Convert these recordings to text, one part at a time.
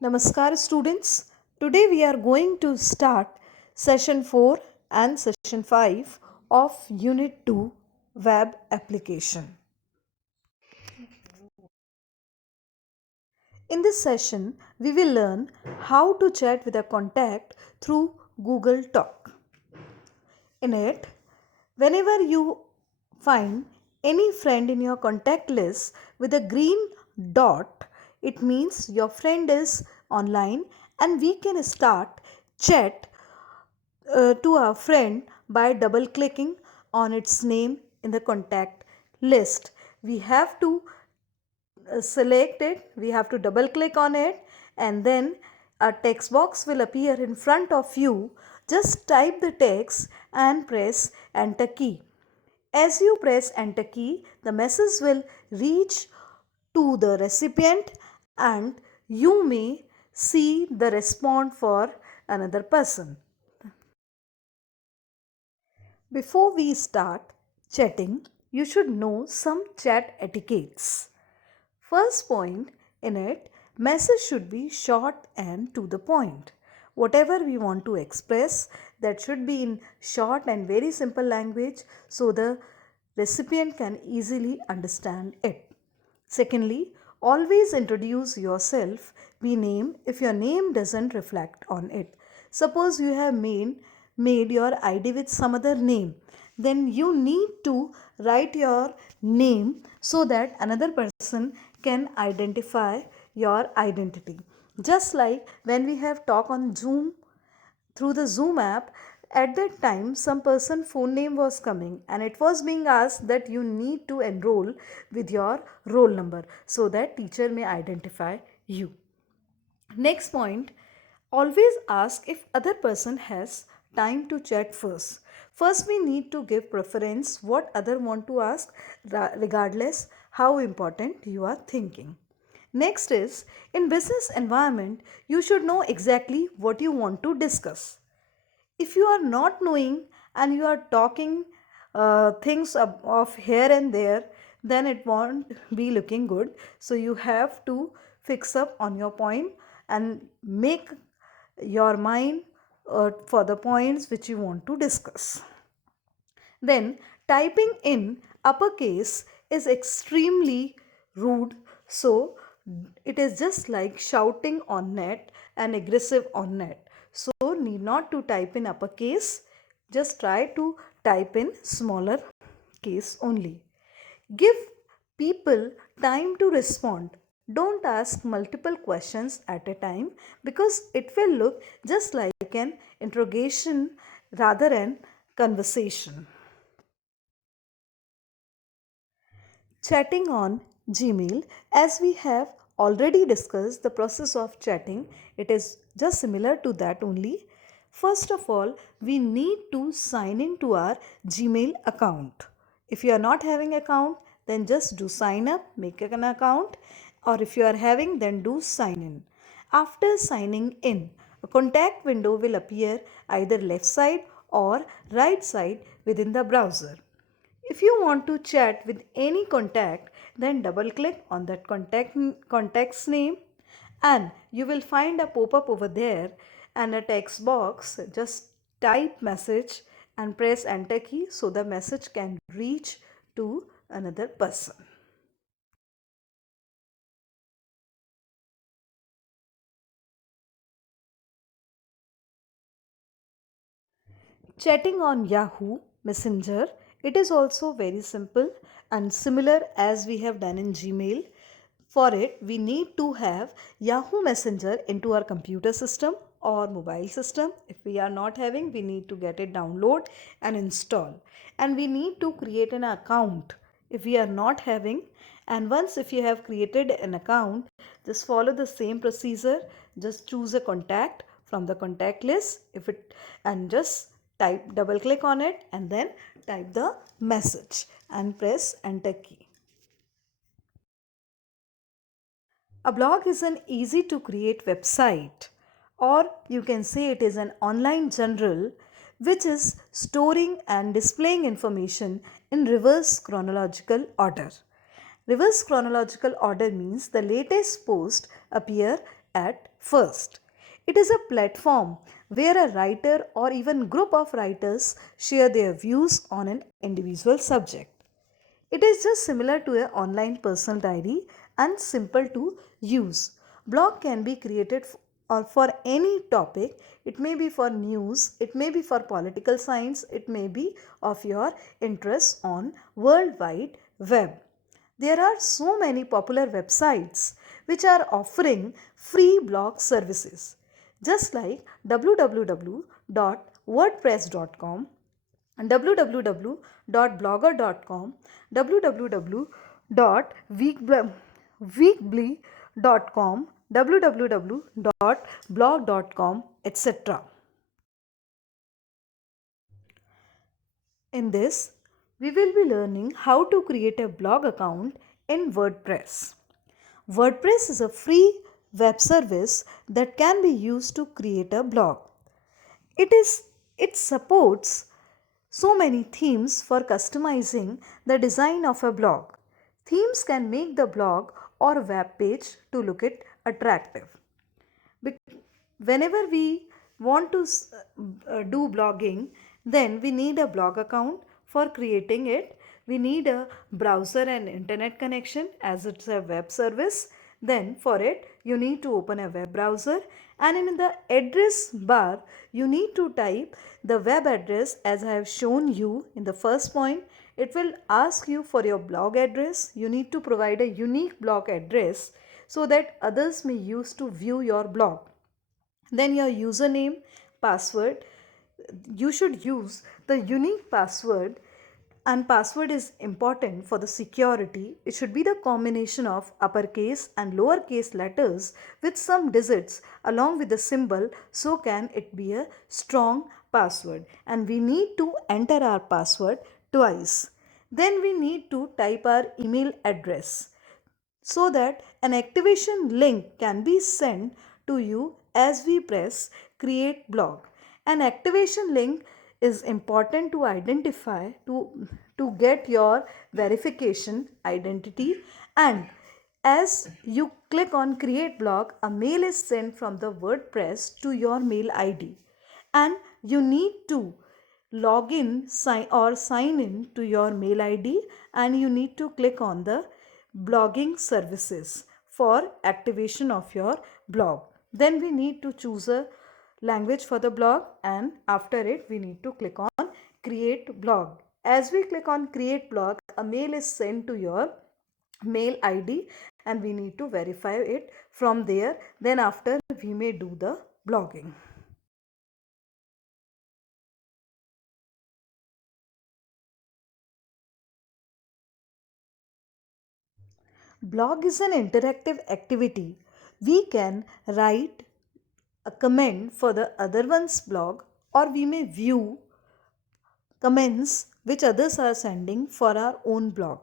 Namaskar students. Today we are going to start session 4 and session 5 of unit 2 web application. In this session we will learn how to chat with a contact through Google Talk. In it, whenever you find any friend in your contact list with a green dot, it means your friend is online and we can start chat to our friend by double clicking on its name in the contact list. We have to select it, we have to double click on it, and then a text box will appear in front of you. Just type the text and press enter key. As you press enter key, the message will reach to the recipient and you may see the response for another person. Before we start chatting, you should know some chat etiquettes. First point in it, message should be short and to the point. Whatever we want to express, that should be in short and very simple language so the recipient can easily understand it. Secondly, always introduce yourself, be name if your name doesn't reflect on it. Suppose you have made your ID with some other name, then you need to write your name so that another person can identify your identity. Just like when we have talk on Zoom through the Zoom app, at that time some person phone name was coming and it was being asked that you need to enroll with your roll number so that teacher may identify you. Next point, always ask if other person has time to chat first. First we need to give preference what other want to ask regardless how important you are thinking. Next is, in business environment, you should know exactly what you want to discuss. If you are not knowing and you are talking things of here and there, then it won't be looking good. So you have to fix up on your point and make your mind for the points which you want to discuss. Then typing in uppercase is extremely rude. So it is just like shouting on net and aggressive on net. So need not to type in uppercase. Just try to type in smaller case only. Give people time to respond. Don't ask multiple questions at a time because it will look just like an interrogation rather than conversation. Chatting on Gmail, as we have already discussed the process of chatting, it is just similar to that only. First of all, we need to sign in to our Gmail account. If you are not having account, then just do sign up, make an account, or if you are having, then do sign in. After signing in, a contact window will appear either left side or right side within the browser. If you want to chat with any contact, then double click on that contact's name and you will find a pop-up over there and a text box. Just type message and press enter key so the message can reach to another person. Chatting on Yahoo Messenger, it is also very simple and similar as we have done in Gmail. For it, we need to have Yahoo Messenger into our computer system or mobile system. If we are not having, we need to get it download and install. And we need to create an account if we are not having. And once if you have created an account, just follow the same procedure. Just choose a contact from the contact list if it and just type double click on it and then type the message and press enter key. A blog is an easy to create website, or you can say it is an online journal which is storing and displaying information in reverse chronological order. Reverse chronological order means the latest post appear at first. It is a platform where a writer or even group of writers share their views on an individual subject. It is just similar to an online personal diary and simple to use. Blog can be created or for any topic. It may be for news, it may be for political science, it may be of your interest on World Wide Web. There are so many popular websites which are offering free blog services, just like www.wordpress.com, www.blogger.com, www.weekly.com, www.blog.com, etc. In this, we will be learning how to create a blog account in WordPress. WordPress is a free web service that can be used to create a blog. It supports so many themes for customizing the design of a blog. Themes can make the blog or web page to look it attractive. Whenever we want to do blogging, then we need a blog account. For creating it, we need a browser and internet connection as it's a web service. Then for it, you need to open a web browser, and in the address bar you need to type the web address as I have shown you in the first point. It will ask you for your blog address. You need to provide a unique blog address so that others may use to view your blog. Then your username, password. You should use the unique password, and password is important for the security. It should be the combination of uppercase and lowercase letters with some digits along with the symbol, so can it be a strong password, and we need to enter our password twice. Then we need to type our email address so that an activation link can be sent to you as we press create blog. An activation link is important to identify to get your verification identity, and as you click on create blog, a mail is sent from the WordPress to your mail ID, and you need to log in sign in to your mail ID, and you need to click on the blogging services for activation of your blog. Then we need to choose a language for the blog, and after it we need to click on create blog. As we click on create blog, a mail is sent to your mail ID and we need to verify it from there. Then after we may do the blogging. Blog is an interactive activity. We can write a comment for the other one's blog, or we may view comments which others are sending for our own blog.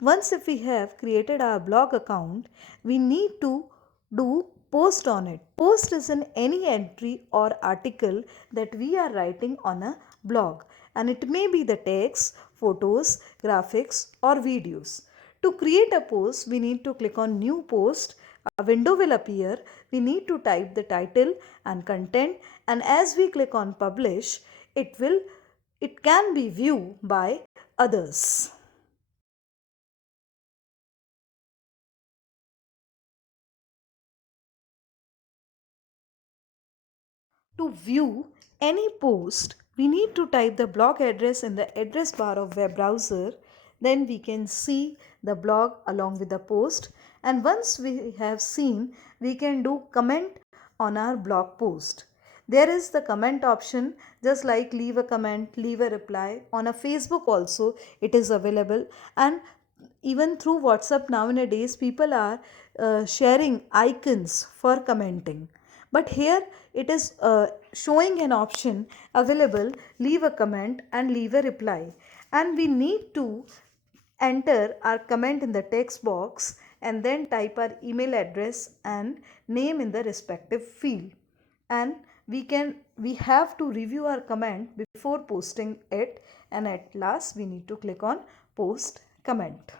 Once if we have created our blog account, we need to do post on it. Post is in any entry or article that we are writing on a blog, and it may be the text, photos, graphics or videos. To create a post, we need to click on new post. A window will appear. We need to type the title and content, and as we click on publish, it can be viewed by others. To view any post, we need to type the blog address in the address bar of web browser. Then we can see the blog along with the post. And once we have seen, we can do comment on our blog post. There is the comment option, just like leave a comment, leave a reply. On a Facebook also it is available, and even through WhatsApp nowadays people are sharing icons for commenting. But here it is showing an option available, leave a comment and leave a reply, and we need to enter our comment in the text box and then type our email address and name in the respective field, and we have to review our comment before posting it, and at last we need to click on post comment.